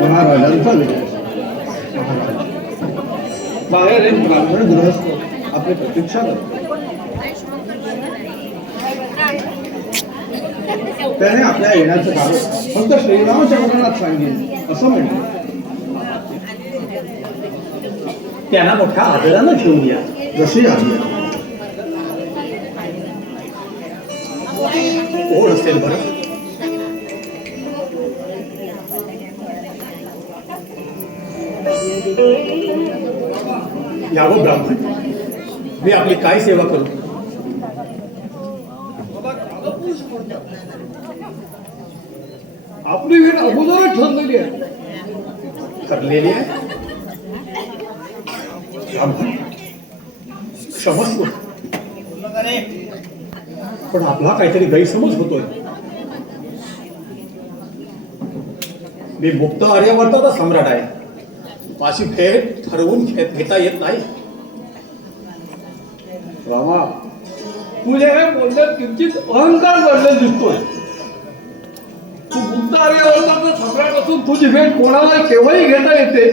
महाराजांचा विजय. बाहेर एक ब्राह्मण गृहस्थ आपली प्रतीक्षा करतो. त्याने आपल्या येण्याचं कारण फक्त श्रीरामाच्या वर्णनात सांगेल असं म्हणलं. त्यांना मोठ्या आदरानं घेऊन या. जशी आज्ञा. कोण असेल बरं? यावं ब्राह्मण, मी आपली काय सेवा करू? आपली वीण अगोदर ठरलेली आहे. ठरलेली आहे? ब्राह्मण, क्षमस्व, पण आपला काहीतरी गैरसमज होतोय. मी मुक्त आर्यावर्ताचा सम्राट आहे. माझी भेट ठरवून घेता येत नाही. रामा, तुझ्या हे बोलण्यात किंचित अहंकार वाढलेला दिसतोय. तू मुक्त आर्यावर्ताचा सम्राट असून तुझी भेट कोणाला केव्हाही घेता येते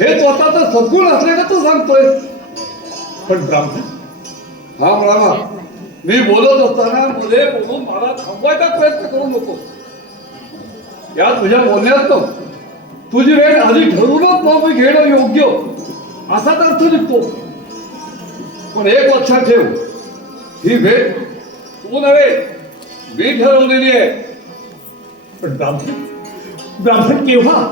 हे स्वतःच सद्गुण असलेलं तू सांगतोय. पण ब्राह्मण, हा रामा, मी बोलत असताना मध्ये बोलून मला थांबवायचा प्रयत्न करू नको. या तुझ्या बोलण्यात तुझी भेट आधी ठरवूनच मग मी घेणं योग्य असाच अर्थ निघतो. पण एक लक्षात ठेव, ही भेट तू नव्हे मी ठरवलेली आहे. पण ब्राह्मण, ब्राह्मण केव्हा?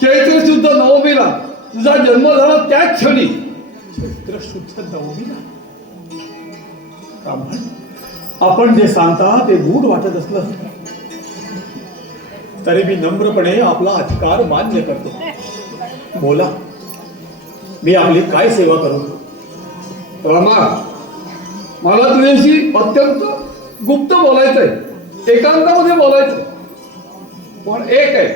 चैत्र शुद्ध नवमीला तुझा जन्म झाला त्याच क्षणी. चैत्र शुद्ध नवमीला? ब्राह्मण, आपण जे सांगता ते गूढ वाटत असलं तरी मी नम्रपणे आपला अधिकार मान्य करतो. बोला, मी आपली काय सेवा करू? रामा, मला तुझ्याशी अत्यंत गुप्त बोलायचंय, एकांतामध्ये बोलायचंय. पण एक आहे,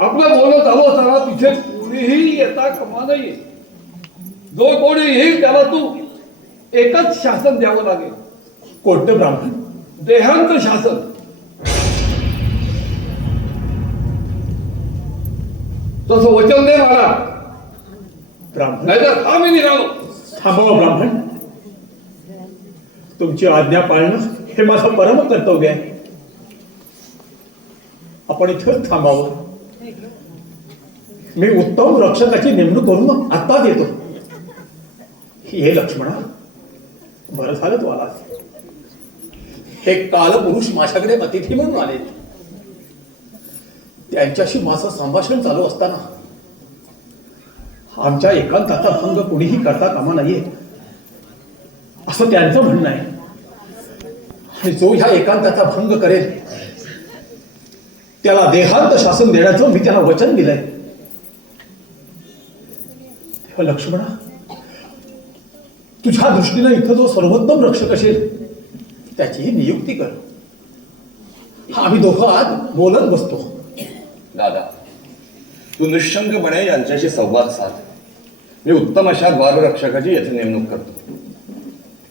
आपलं बोलणं चालू असताना तिथे कोणीही येता कामा नये. जो कोणी येईल त्याला तू एकच शासन द्यावं लागेल. कोणतं ब्राह्मण? देहांत शासन. तसं वचन दे मला. ब्राह्मण, नाहीतर आम्ही निघालो. थांबवा ब्राह्मण, तुमची आज्ञा पाळणं हे माझं परम कर्तव्य आहे. आपण इथंच थांबावं. मी उत्तम रक्षकाची नेमणूक करून आत्ताच येतो. हे लक्ष्मणा, बरं झालं तू आलास. हे कालपुरुष माझ्याकडे अतिथी म्हणून आले. त्यांच्याशी माझं संभाषण चालू असताना आमच्या एकांताचा भंग कुणीही करता कामा नाहीये असं त्यांचं म्हणणं आहे. आणि जो ह्या एकांताचा भंग करेल त्याला देहांत शासन देण्याचं मी त्याला वचन दिलंय. लक्ष्मणा, तुझ्या दृष्टीनं इथं जो सर्वोत्तम रक्षक असेल त्याची नियुक्ती कर. आम्ही दोघं आज बोलत बसतो. दादा, तू निशंकपणे यांच्याशी संवाद साध. मी उत्तम अशा द्वाररक्षकाची याची नेमणूक करतो.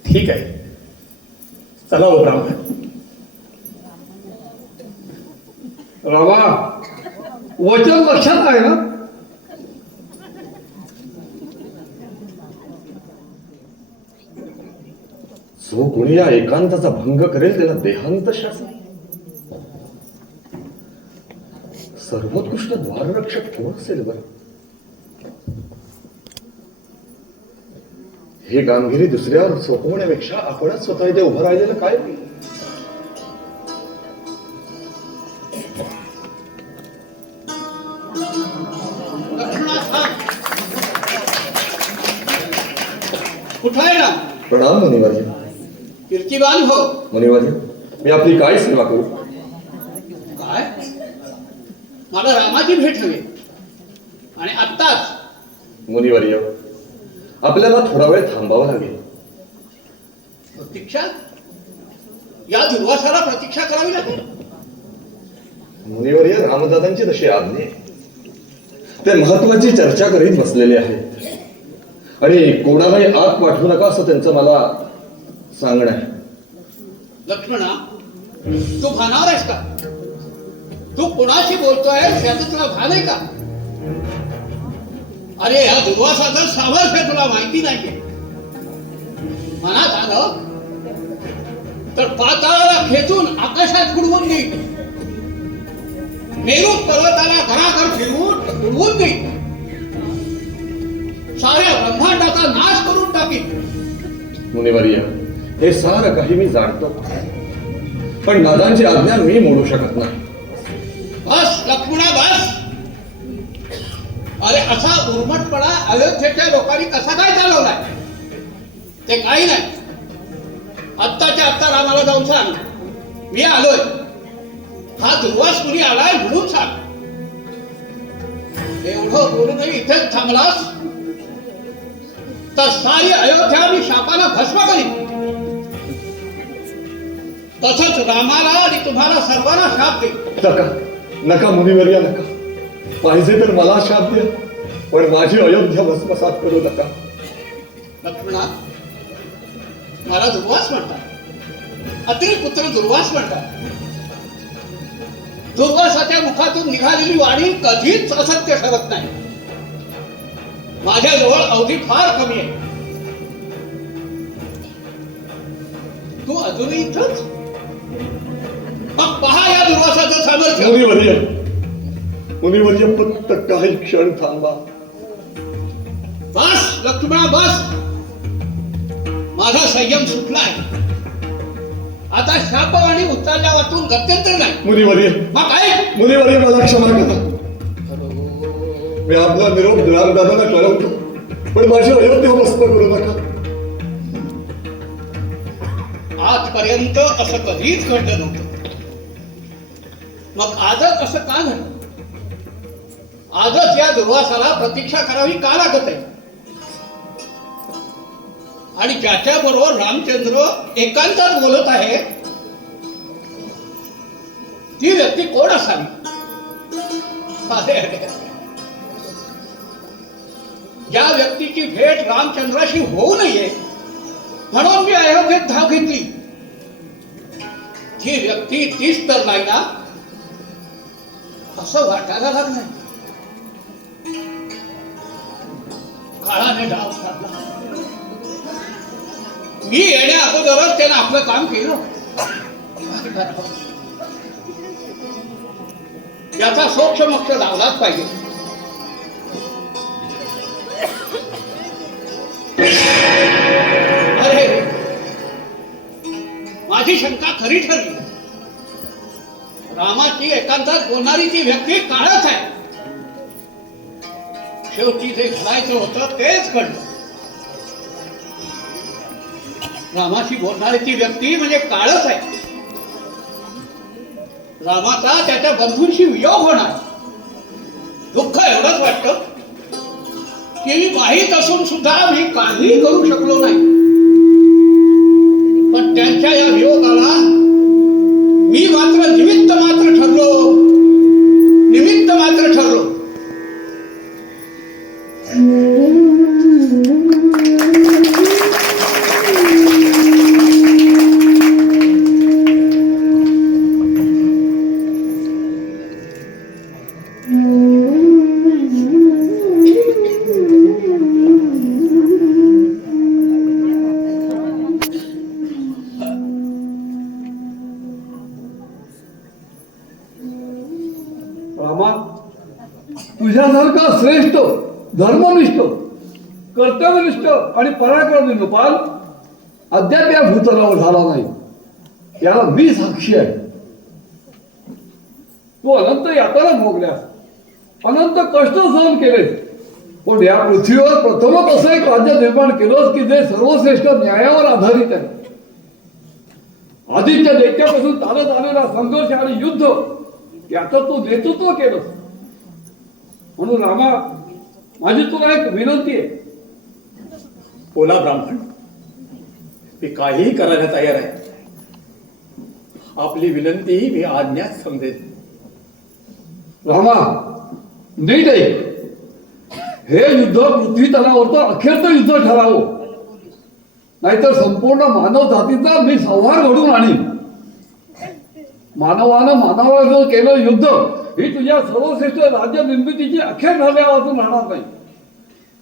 ठीक आहे, चला हो ब्राह्मण. रामा, वचन लक्षात आहे ना? जो कोणी या एकांताचा भंग करेल त्याला देहांत शासन. सर्वोत्कृष्ट द्वाररक्षक कोण असेल बरं? हे गांभीर्य दुसऱ्यावर सोपवण्यापेक्षा आपणच स्वतः इथे उभं राहिलेलं काय? कुठं आहे ना? प्रणाम मुनिवाजी. कीर्तिवान हो. मुनिवाजी, मी आपली काय सेवा करू? काय? मला रामाची भेट हवी. आणि आत्ताच मुनिवर्य, आपल्याला थोडा वेळ थांबावं लागेल. प्रतीक्षा? या दुर्वासाला प्रतीक्षा करावी लागेल. मुनिवर्य, रामदादांची तशी आज्ञा आहे. ते महत्वाची चर्चा करीत बसलेले आहेत आणि कोणालाही आत पाठवू नका असं त्यांचं मला सांगणं आहे. लक्ष्मणा, तू भानावर आहेस का? तू कोणाशी बोलतोय त्याचं तुला भान आहे का? अरे या दुर्वासाचं सामर्थ्य तुला माहिती नाहीये. मनात आलं तर पाताळाला खेचून आकाशात उडवून देईल. मेरू पर्वताला घराघर फिरवून उडवून देईल. साऱ्या ब्रह्मांडाचा नाश करून टाकील. मुनिवर्य, हे सारं काही मी जाणतो, पण दादांची आज्ञा मी मोडू शकत नाही. बस लक्ष्मणा, बस. अरे असा उर्मटपणा अयोध्येच्या लोकांनी कसा काय चालवलाय? ते काही नाही. आत्ताच्या आत्ता रामाला जाऊन सांग, मी आलोय. हा दुर्वास कुणी आलाय म्हणून सांग. एवढं बोलूनही इथेच थांबलास तर सारी अयोध्या मी शापाला भस्म करीन. तसंच रामाला आणि तुम्हाला सर्वांना शाप देईन. नका नका मुनिवर्या, नका. पाहिजे तर मला शाप द्या, पण माझी अयोध्या भस्मसात करू नका. लक्ष्मणा, मला दुर्वास म्हणतात. अत्रि पुत्र दुर्वास म्हणतात. दुर्वासाच्या मुखातून निघालेली वाणी कधीच असत्य ठरत नाही. माझ्याजवळ अवधी फार कमी आहे. तू अजूनही इथंच? मग पहा या दुर्वासाचं सामर्थ्य. मुनिवर्य, मुनिवर्य, फक्त काही क्षण थांबा. बस लक्ष्मणा, बस. माझा संयम सुटलाय. आता शापवाणी उचलल्या वाचून गत्यंतर नाही. मुनिवर्य, मग काय? मुनिवर्य, मला क्षमा करा. मी आपला निरोप रामदादांना कळवतो, पण माझी अयोध्या भस्म करू नका. आजपर्यंत असं कधीच घडलं नव्हतं. मग आजच असं का झालं? आजच या दुर्वासाला प्रतीक्षा करावी का लागत आहे? आणि ज्याच्या बरोबर रामचंद्र एकांतात बोलत आहे ती व्यक्ती कोण असावी? अरे अरे, ज्या व्यक्तीची भेट रामचंद्राशी होऊ नये म्हणून मी अयोध्येत धाव घेतली, ती व्यक्ती तीच तर नाही ना, असं वाटायला लागलं. काळाने डाव साधला. मी येण्या अगोदरच त्याने आपलं काम केलं. याचा सोक्षमोक्ष लावलाच पाहिजे. अरे, माझी शंका खरी ठरली. रामाची एकांतात बोलणारी ती व्यक्ती काळच आहे. शेवटी जे घडायचं होतं तेच घडलं. रामाशी बोलणारी ती व्यक्ती म्हणजे काळच आहे. रामाचा त्याच्या बंधूंशी वियोग होणार. दुःख एवढंच वाटतं की माहीत असून सुद्धा मी काहीही करू शकलो नाही. पण त्यांच्या या वियोगाला मी मात्र निमित्त मात्र ठरलो. निमित्त मात्र ठरलो. रामा, तुझ्यासारखा श्रेष्ठ, धर्मनिष्ठ, कर्तव्यनिष्ठ आणि पराक्रमी गोपाल अद्याप या भूतलावर झाला नाही. याला मी साक्षी आहे. तू अनंत यातना भोगल्यास, अनंत कष्ट सहन केलेस, पण या पृथ्वीवर प्रथमच असं एक राज्य निर्माण केलंस की जे सर्वश्रेष्ठ न्यायावर आधारित आहे. आधीच्या दैत्यापासून चालत आलेला संघर्ष आणि युद्ध याचं तू नेतृत्व केलंस. म्हणून रामा, माझी तुला एक विनंती आहे. बोला ब्राह्मण, मी काहीही करायला तयार आहे. आपली विनंती मी आज्ञाच समजेन. रामा, नीट आहे. हे युद्ध पृथ्वी तलावरचं अखेरचं युद्ध ठरावं, नाहीतर संपूर्ण मानव जातीचा मी संहार घडून आणीन. मानवानं मानवावर जर केलं युद्ध, ही तुझ्या सर्वश्रेष्ठ राज्य निर्मितीची अखेर झाल्यापासून राहणार नाही.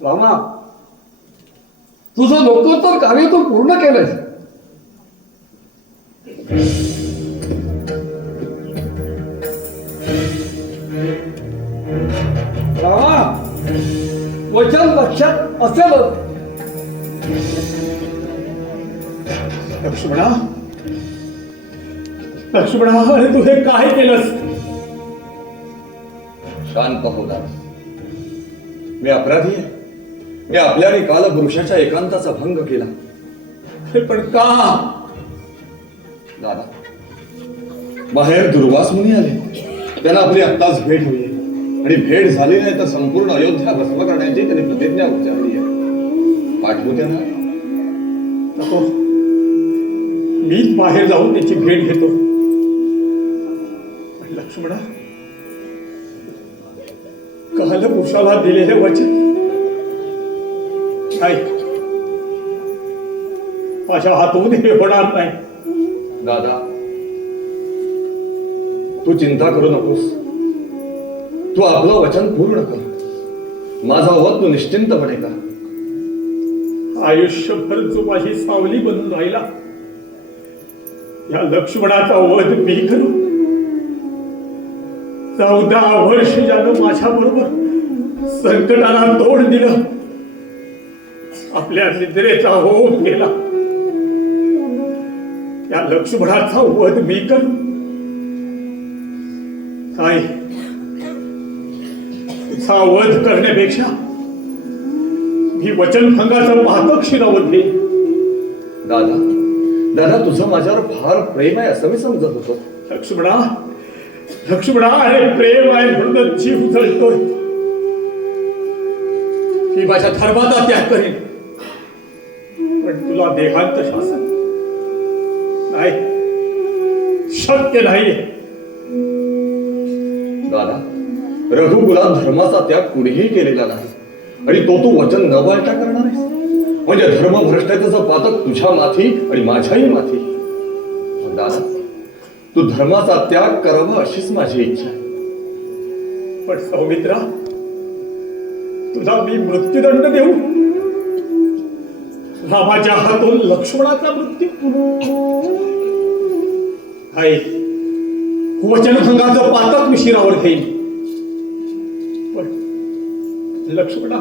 रामा, तुझं लोकोत्तर कार्य तू पूर्ण केलंयस. रामा, वचन लक्षात असेलच. लक्ष्मणा, लक्ष्मणा, अरे तू हे काय केलंस? शांत हो दादा. मी अपराधी आहे. मी आपल्याने काल पुरुषाच्या एकांताचा भंग केला. अरे पण का? दादा, बाहेर दुर्वास मुनी आले. त्यांना आपली आत्ताच भेट होईल आणि भेट झाली नाही तर संपूर्ण अयोध्या भस्म करण्याची त्यांनी प्रतिज्ञा उच्चारली आहे. पाठवू त्यांना? नको, मीच बाहेर जाऊन त्याची भेट घेतो. पण लक्ष्मणा, काल पुरुषाला दिलेले वचन नाही, माझ्या हातून हे होणार नाही. दादा, तू चिंता करू नकोस. तू आपलं वचन पूर्ण कर. माझा वध तू निश्चिंतपणे कर. आयुष्यभर जो माझी सावली बनून राहिला, या लक्ष्मणाचा वध मी करू. 14 वर्ष ज्यानं माझ्या बरोबर संकटाला तोड दिलं, आपल्या निद्रेचा होप केला, या लक्ष्मणाचा वध मी करू. काय, तुझा वध करण्यापेक्षा मी वचनभंगाचं पातक शिरावत घेईन. दादा, दादा, तुझं माझ्यावर फार प्रेम आहे असं मी समजत होतो. लक्ष्मणा, लक्ष्मणा, अरे प्रेम आहे म्हणून जीव जळतोय. मी माझ्या धर्माचा त्याग करेन, पण तुला देहांत शासन नाही, शक्य नाही. दादा, रघुकुलात धर्माचा त्याग कुणीही केलेला नाही आणि तो तू वचन न पाळता करणार आहेस म्हणजे धर्मभ्रष्टाचं पातक तुझ्या माथी आणि माझ्याही माथी. पण दादा, तू धर्माचा त्याग करावा अशीच माझी इच्छा आहे. पण सौमित्रा, तुला मी मृत्यूदंड देऊ? रामाच्या हातून लक्ष्मणाचा मृत्यू? आहे, वचनभंगाचं पातक मी शिरावर घेईन. पण लक्ष्मणा,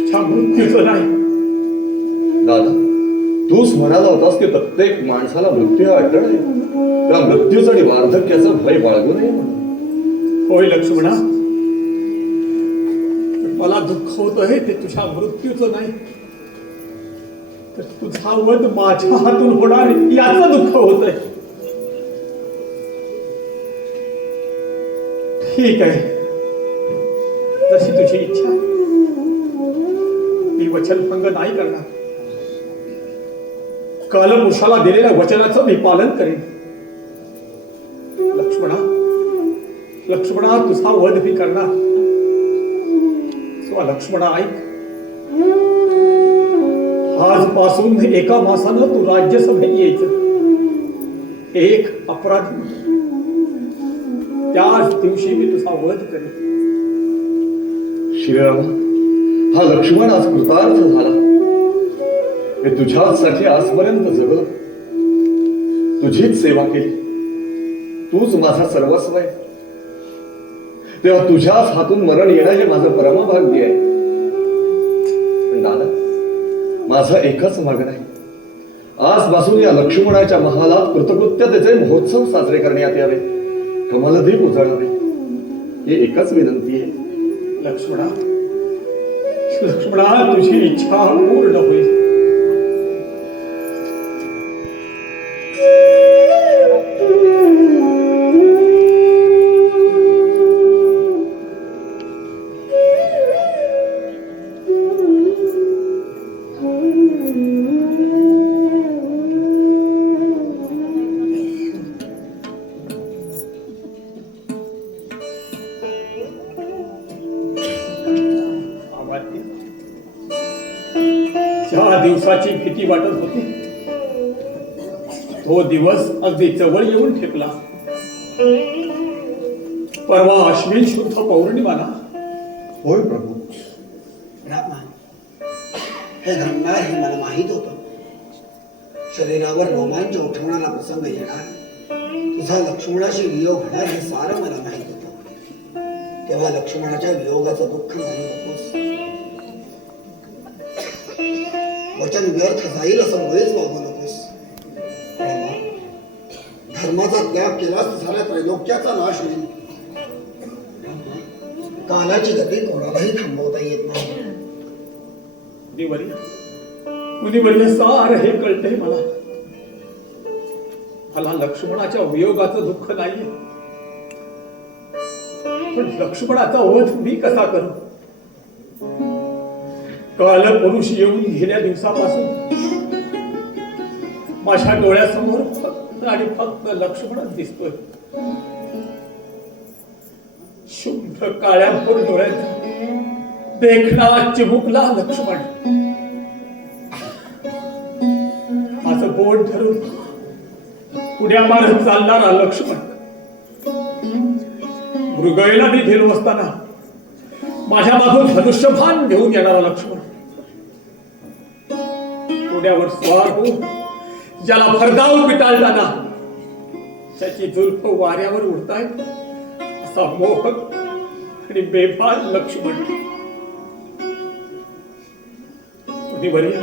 तुझ्या मृत्यूचं नाही. दादा, तूच म्हणाला होतास की प्रत्येक माणसाला मृत्यू हा अटळ आहे. त्या मृत्यूचं आणि वार्धक्याचं भय बाळगू नये म्हणून. होय लक्ष्मणा, पण मला दुःख होत आहे ते तुझ्या मृत्यूचं नाही, तर तुझा वध माझ्या हातून होणार याचं दुःख होत आहे. ठीक आहे, जशी तुझी इच्छा. मी वचनभंग नाही करणार. कालपुरुषाला दिलेल्या वचनाचं मी पालन करेन. लक्ष्मणा, लक्ष्मणा, तुझा वध मी करणार. लक्ष्मणा, ऐक. आजपासून एका मासानं तू राज्यसभेत यायचं. एक अपराधी, त्याच दिवशी मी तुझा वध करेन. श्रीराम, हा लक्ष्मण आज कृतार्थ झाला. मी तुझ्यासाठी आजपर्यंत जगलो, तुझीच सेवा केली. तूच माझा सर्वस्व आहे. तेव्हा तुझ्याच हातून मरण येणं हे माझं परमभाग्य आहे. पण दादा, माझं एकच मागणं आहे. आजपासून या लक्ष्मणाच्या महालात कृतकृत्यतेचे महोत्सव साजरे करण्यात यावे. कमलदीप उजळावे, ही एकच विनंती आहे. लक्ष्मणा, लक्ष्मणा, तुझी इच्छा पूर्ण होईल. ज्या दिवसाची भीती वाटत होती तो दिवस अगदी जवळ येऊन ठेपला. परवा अश्विन शुद्ध पौर्णिमाला. होय प्रभू. रामा, हे घडणार हे मला माहित होतं. शरीरावर रोमांच उठवणारा प्रसंग येणार, तुझा लक्ष्मणाशी वियोग होणार हे सारं मला माहित होतं. तेव्हा लक्ष्मणाच्या वियोगाचं दुःख मानू नकोस. वचन व्यर्थ जाईल असं मुळेच वागू नकोस. रामा, धर्माचा त्याग केलास तर साऱ्या त्रैलोक्याचा नाश होईल. रामा, कालाची गती कोणालाही थांबवता येत नाही. मुनिवर्य सार हे कळतंय मला. मला लक्ष्मणाच्या वियोगाचं दुःख नाहीये, पण लक्ष्मणाचा वध मी कसा करू? काल पुरुष येऊन गेल्या दिवसापासून माझ्या डोळ्यासमोर फक्त आणि फक्त लक्ष्मणच दिसतोय. शुभ्र काळ्याभोर डोळ्यात देखणा चिमुकला लक्ष्मण. माझं बोट धरून उड्या मारत चालणारा लक्ष्मण. मृगयेला मी गेलो असताना माझ्या मागून धनुष्यभान घेऊन येणारा लक्ष्मण. उड्यावर स्वार होऊन ज्याला भरधाव पिटाळताना त्याची जुल्फ वाऱ्यावर उडतायत असा मोहक आणि बेभान लक्ष्मण. मुनिवर्य,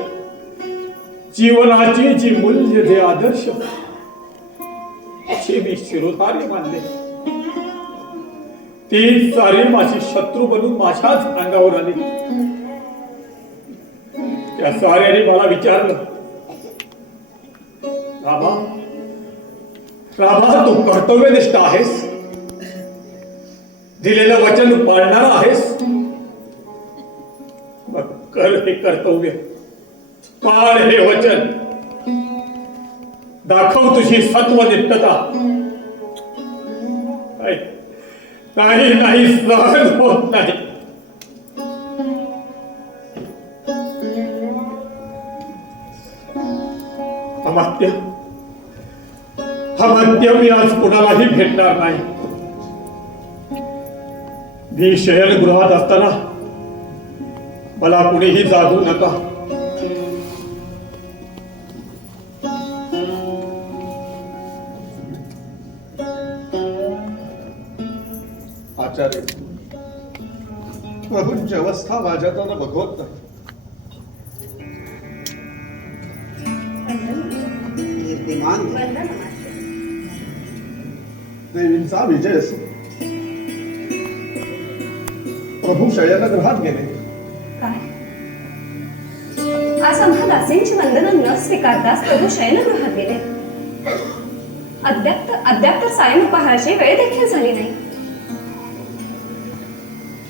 जीवनाची जी मूल्य जे आदर्श असे मी शिरोधार्य मानले, ती सारी माझी शत्रू बनून माझ्याच अंगावर आली. त्या साऱ्याने मला विचारलं, रामा, रामा, तू कर्तव्यनिष्ठ आहेस? दिलेलं वचन पाळणारा आहेस? मग कर हे कर्तव्य, पाळ हे वचन, दाखव तुझी सत्वनिष्ठता. नाही नाही, सहन होत नाही. अमात्य, अमात्य, मी आज कुणालाही भेटणार नाही. मी शयनगृहात असताना मला कुणीही जागू नका. आचार्य, प्रभूंची अवस्था माझ्याकडे बघवत नाही. कीर्तिमान देवींचा विजय असो. प्रभू शयनगृहात गेले. काय आज आम्हा दासींची वंदना न स्वीकारताच प्रभू शयनगृहात गेले. अद्याप तर सायं उपहाराची वेळ देखील झाली नाही.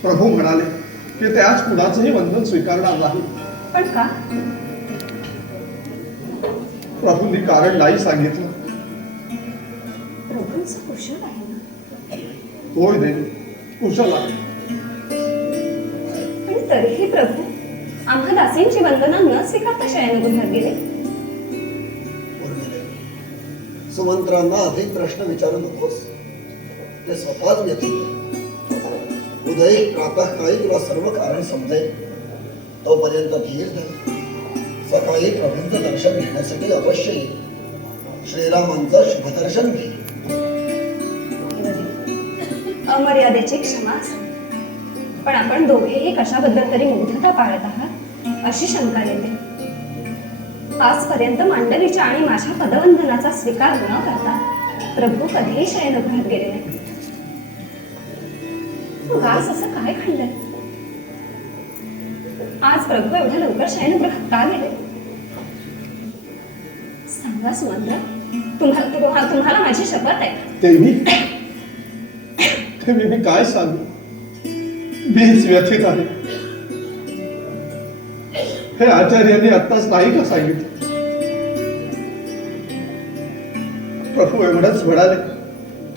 प्रभू म्हणाले की ते आज कुणाचंही वंदन स्वीकारणार नाही. पण का? प्रभूंनी कारण नाही सांगितलं. प्रभूंचं कुशल आहे ना? होय देवी, कुशल आहे. पण तरीही प्रभू आम्हा दासींची वंदना न स्वीकारता शयनगृहात गेले. सुमंत्रांना अधिक प्रश्न विचारू नकोस. ते स्वतःच व्यथित. उदय प्रातःकाळी तुला सर्व कारण समजेल. तोपर्यंत धीर धर. सकाळी प्रभूंचं दर्शन घेण्यासाठी अवश्य ये. श्रीरामांचं शुभदर्शन घे. अमर्यादेची क्षमा असेल, पण आपण दोघेही कशाबद्दल तरी मुग्धता पाळत आहात अशी शंका येते. आजपर्यंत मांडलीच्या आणि माझ्या पदवंदनाचा स्वीकार न करता प्रभू कधीही शयनगृहात गेले नाही. मग आज असं काय घडलंय? आज प्रभू एवढ्या लवकर शयनगृहात का गेले? सांगा सुमंत्र, तुम्हाला माझी शपथ आहे. देवी, मी काय सांगू? मीच व्यथित आहे. हे आचार्यांनी आत्ताच नाही का सांगितलं? प्रभू एवढंच म्हणाले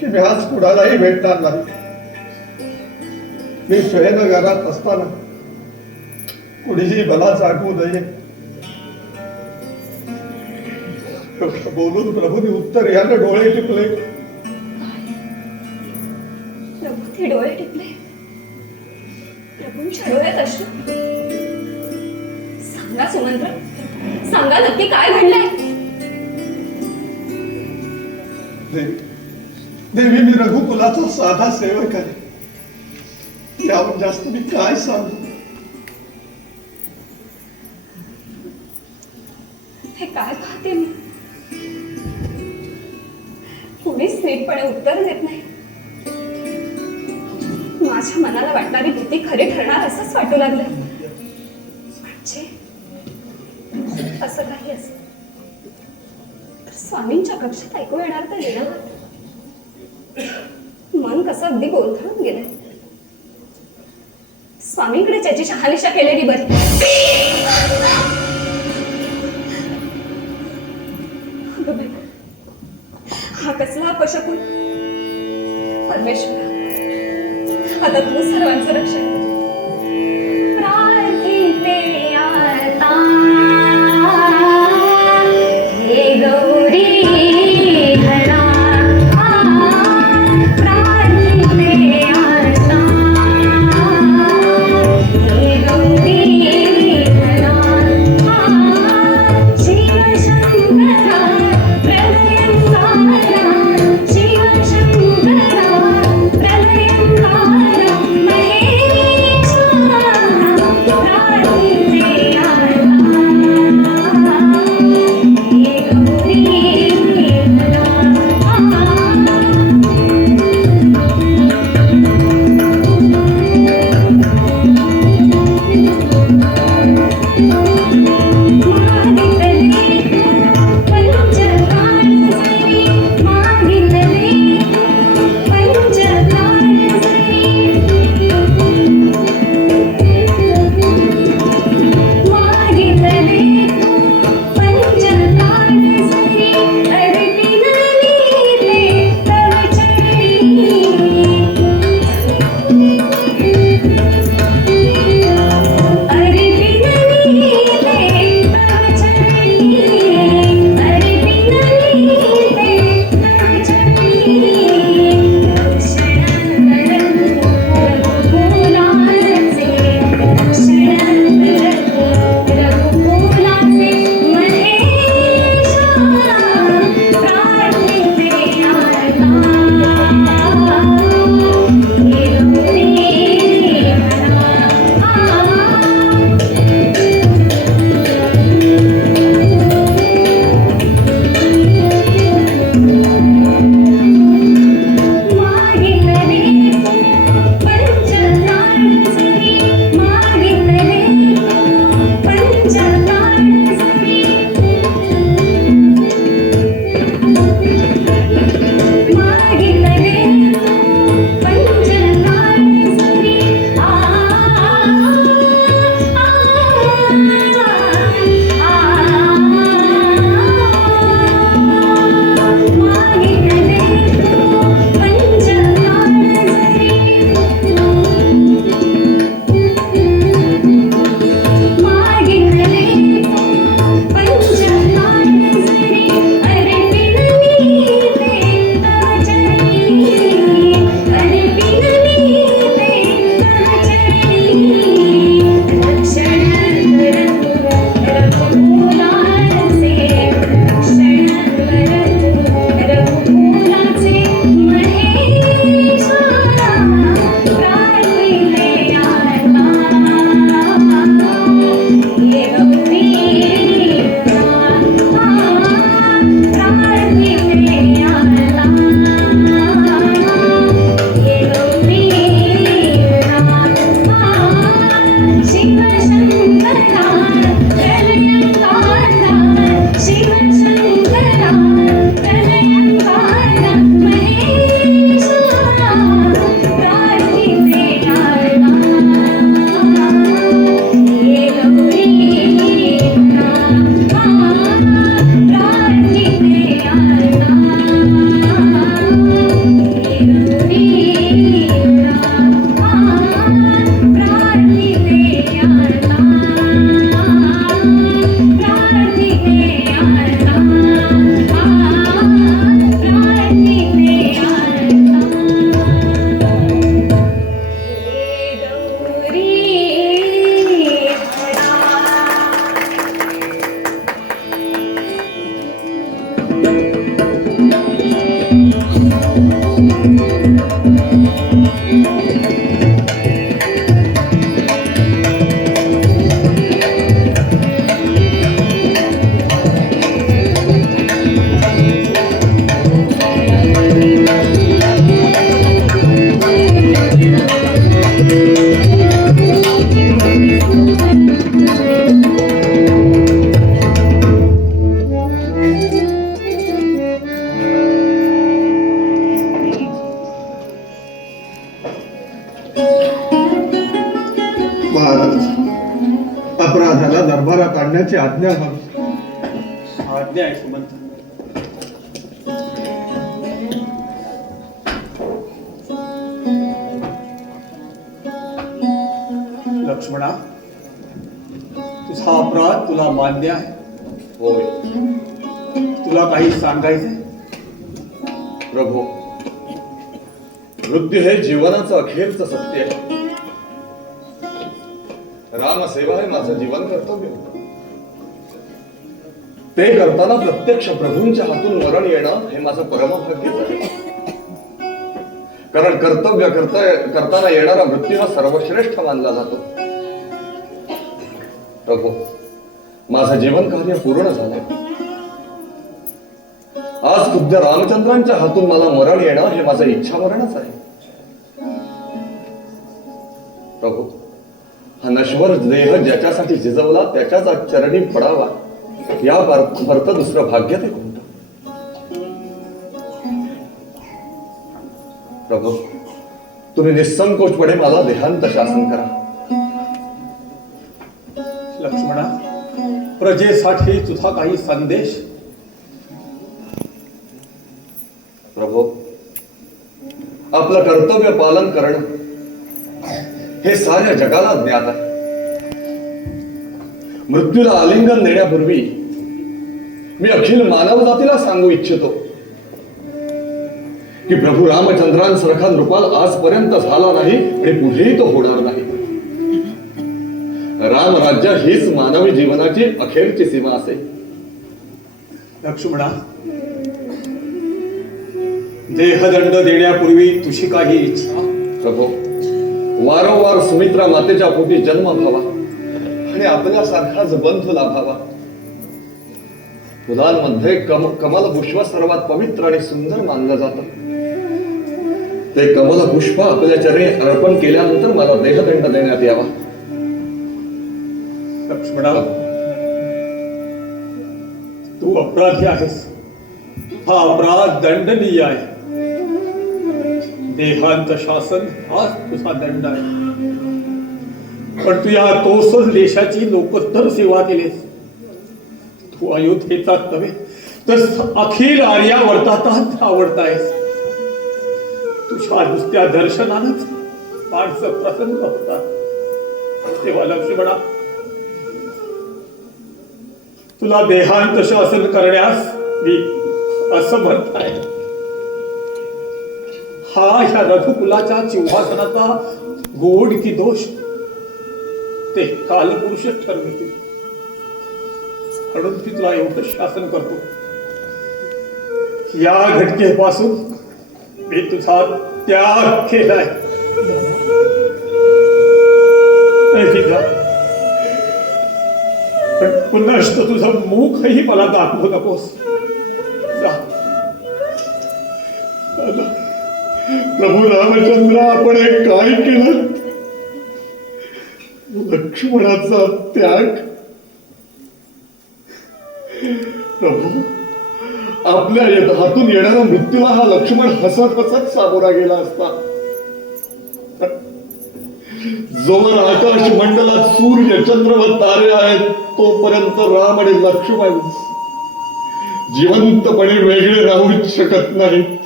की मी आज कुणालाही भेटणार नाही. मी शयनगरात असताना कुणीही मला जागू नये एवढं बोलून प्रभूने उत्तर यानं डोळे टिपले. प्रभूंनी डोळे टिपले. प्रभूंच्या डोळ्यात अश्रू. सांगा सुमंत्र, सांगा नक्की काय घडलंय. देवी, मी रघुकुलाचा साधा सेवक आहे. यावर जास्त मी काय सांगू. हे काय पाहते मी. कोणीच नीटपणे उत्तर देत नाही. माझ्या मनाला वाटणारी भीती खरी ठरणार असंच वाटू लागलं. म्हणजे असं काही असं तर स्वामींच्या कक्षात ऐकू येणार तर येणार. मन कसं अगदी गोंधळून गेलंय. स्वामींकडे त्याची शहानिशा केलेली बरी. हा कसला अपशकुन. परमेश्वरा, आता तू सर्वांचं रक्षण कर. प्रार्थिते आता हे गौरी हरा. प्रार्थिते आता हे गौरी हरा. शिव शंकरा प्रलयंकारा. शिव शंकरा प्रलयंकारा. महेश्वरा प्रार्थिते आता हे गौरी हरा. प्रार्थिते आता महाराज, अपराधाला दरबारात आणण्याची आज्ञा हवी. आज्ञा आहे सुमंत. लक्ष्मणा, तुझा अपराध तुला मान्य आहे. होय तुला काही सांगायचंय? प्रभू, मृत्यू हे जीवनाचं अखेरचं सत्य आहे. रामसेवा हे माझं जीवन कर्तव्य. ते करताना प्रत्यक्ष प्रभूंच्या हातून मरण येणं हे माझं परमभाग्यच आहे. कारण कर्तव्य करताना येणारा मृत्यू हा सर्वश्रेष्ठ मानला जातो. प्रभू, माझं जीवन कार्य पूर्ण झालंय. आज खुद्द रामचंद्रांच्या हातून मला मरण येणं हे माझं इच्छा मरणच आहे. प्रभू, हा नश्वर देह ज्याच्यासाठी झिजवला त्याच्याच चरणी पडावा, या परत दुसरं भाग्य ते कोणतं? प्रभू, तुम्ही निसंकोचपणे मला देहांत शासन करा. लक्ष्मणा, प्रजेसाठी तुझा काही संदेश? प्रभू, आपलं कर्तव्य पालन करणं हे साऱ्या जगाला ज्ञात आहे. मृत्यूला आलिंगन देण्यापूर्वी मी अखिल मानवजातीला सांगू इच्छितो की प्रभू रामचंद्रांसारखा नृपाल आजपर्यंत झाला नाही आणि पुढेही तो होणार नाही. रामराज्य हीच मानवी जीवनाची अखेरची सीमा असेल. लक्ष्मणा, देहदंड देण्यापूर्वी तुझी काही इच्छा? प्रभू, वारंवार सुमित्रा मातेच्या पोटी जन्म व्हावा आणि आपल्यासारखाच बंधू लाभावा. फुलांमध्ये कमल पुष्प सर्वात पवित्र आणि सुंदर मानलं जातं. ते कमल पुष्प आपल्या चरणी अर्पण केल्यानंतर मला देहदंड देण्यात यावा. लक्ष्मणा, तू अपराधी आहेस. हा अपराध दंडनीय आहे. देहांत शासन हाच तुझा दंड आहे. पण तू या तोसच देशाची लोकोत्तर सेवा केलीस. तू अयोध्येचाच नव्हे तर अखिल आर्यावर्तातच आवडतायस. तुझ्या नुसत्या दर्शनानच माणसं प्रसन्न होतात. तेव्हा लक्ष्मणा, तुला देहांत शासन करण्यास मी असमर्थ आहे. हा ह्या रघुकुलाच्या सिंहासनाचा गोड की दोष ते कालपुरुषच ठरवतील. म्हणून मी तुला एवढं शासन करतो. या घटनेपासून मी तुझा त्याग केलाय. पण पुन्हा तुझं मुखही मला दाखवू नकोस. प्रभू रामचंद्र, आपण हे काय केलं? लक्ष्मणाचा त्याग. प्रभू, आपल्या हातून येणाऱ्या मृत्यूला हा लक्ष्मण हसत हसत सामोरा गेला असता. जोवर आकाश मंडलात सूर्य चंद्र व तारे आहेत तोपर्यंत राम आणि लक्ष्मण जिवंतपणे वेगळे राहू शकत नाहीत.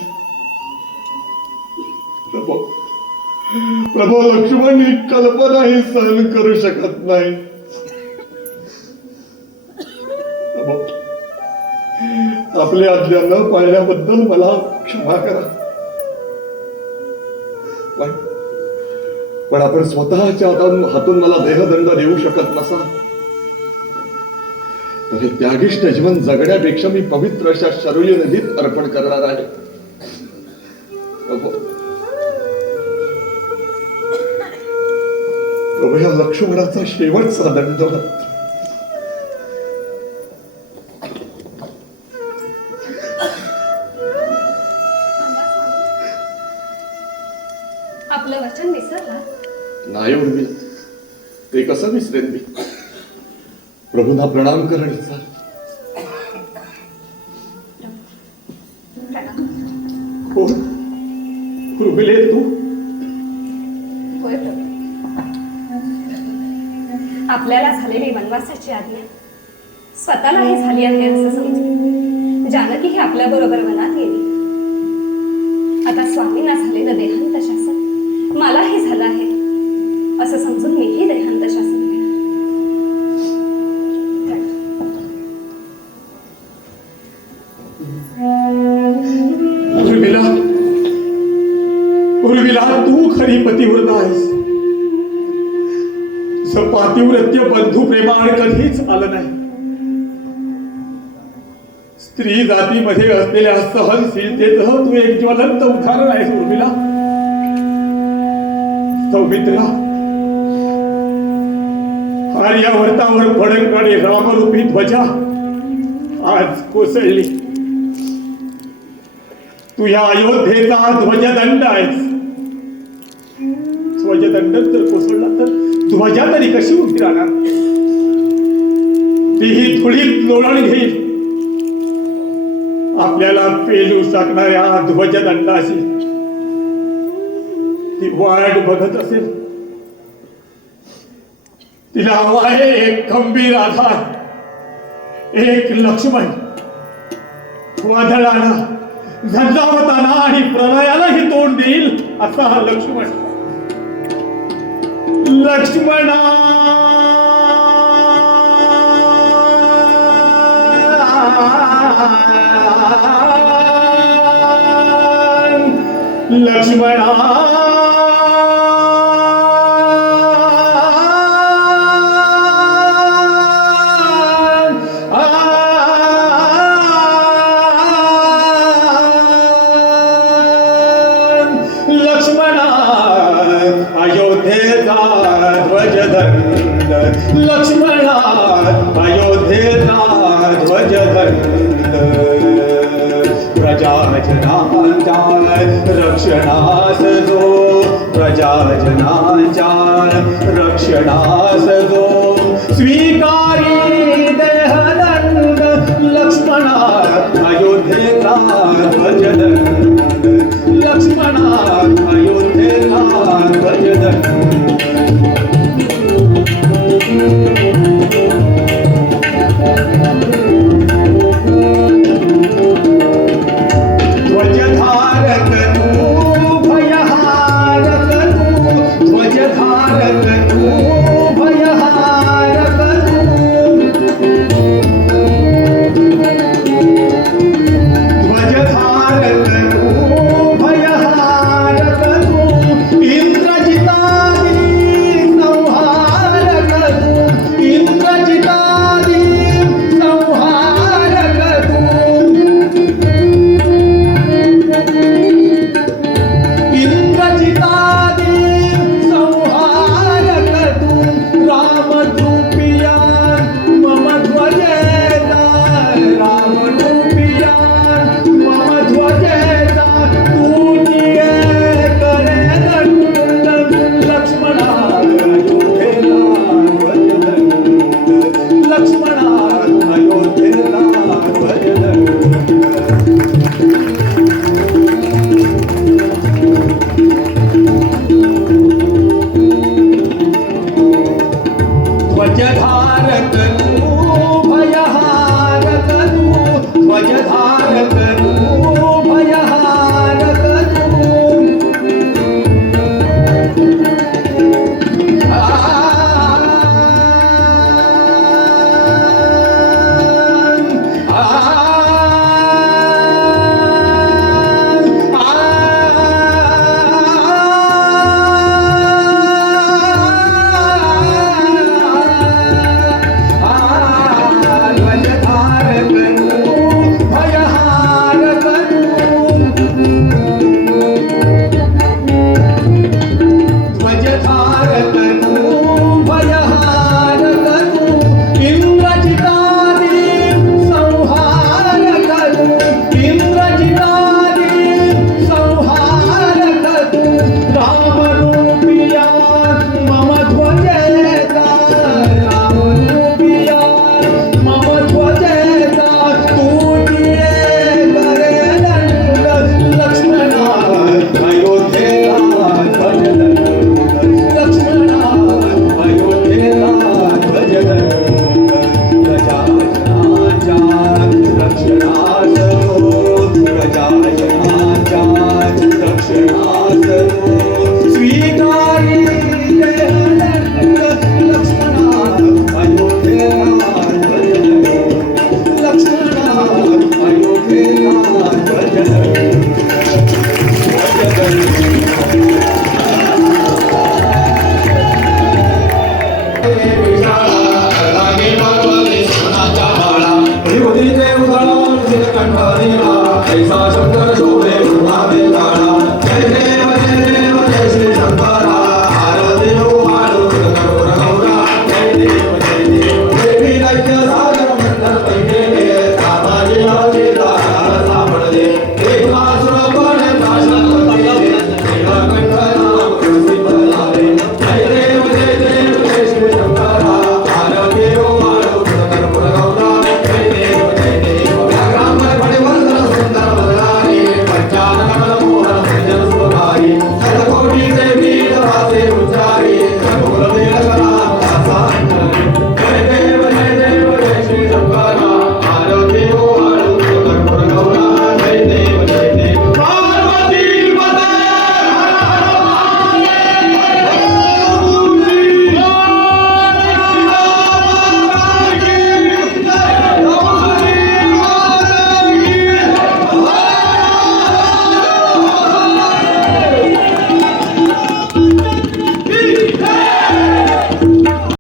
प्रभू, लक्ष्मण ही कल्पनाही सहन करू शकत नाही. आपली आज्ञा न पाळल्याबद्दल मला क्षमा करा. पण आपण स्वतःच्या हातून मला देहदंड देऊ शकत नसा तर हे त्यागिष्ट जीवन जगण्यापेक्षा मी पवित्र अशा शरयू नदीत अर्पण करणार आहे. प्रभू, या लक्ष्मणाचा शेवटचा दंड. आपलं वचन विसरला? नाही उर्मिला, ते कसं विसरेन मी. प्रभूंना प्रणाम करण्याचा. कोण? उर्मिले तू? होय प्रभू. आपल्याला झालेली वनवासाची आज्ञा स्वतःलाही झाली आहे असं समजून जानकी ही आपल्या बरोबर वनात गेली. आता स्वामींना झालेलं देहांत शासन मलाही झालं आहे असं समजून मीही देहांत शासन उर्मिला, तू खरी पतिव्रता आहेस. पातिव्रत्य बंधू प्रेमाने कधीच आलं नाही. स्त्री जातीमध्ये असलेल्या सहनशीलतेसह तू एक ज्वलंत उदाहरण आहेस उर्मिला. सौमित्रा, आर्यावर्तावर फडकणारी रामरूपी ध्वजा आज कोसळली. तू या अयोध्येचा ध्वजदंड आहेस. ध्वजदंड जर कोसळला तर ध्वजा तरी कशी उभी राहणार? तीही धुळीत लोळण घेईल. आपल्याला पेलू शकणाऱ्या ध्वजदंडाशी ती वाट बघत असेल. तिला हवा आहे एक खंबीर आधार, एक लक्ष्मण. वादळाला, झंझावताना आणि प्रलयालाही तोंड देईल असा हा लक्ष्मण. लक्ष्मणा, लक्ष्मणा, अयोध्येचा ध्वजदंड. लक्ष्मणा, अयोध्येचा ध्वजदंड. प्रजाजनांच्या रक्षणास जो, प्रजाजनांच्या रक्षणास जो स्वीकारी देहदंड. लक्ष्मणा, अयोध्येचा ध्वजदंड. लक्ष्मणा, अयोध्येचा ध्वजदंड. ध्वजधारक तू, भयहारक तू. ध्वजधारक तू, भयहारक तू. ध्वजधारक तू, भयहारक तू. इंद्रजितादी संहारक तू. इंद्रजितादी संहारक तू. इंद्रजितादी संहारक तू. रामधूपिया मम ध्वजेता. रामधूपिया मम ध्वजेता. तुझिये करे दंड. लक्ष्मणा, अयोध्येला ध्वजदंड. लक्ष्मणा, अयोध्येला ध्वजदंड. ध्वजधारक तू, भयहारक तू. ध्वजधारक तू, भयहारक तू. ध्वजधारक तू, भयहारक तू. रे विशाळा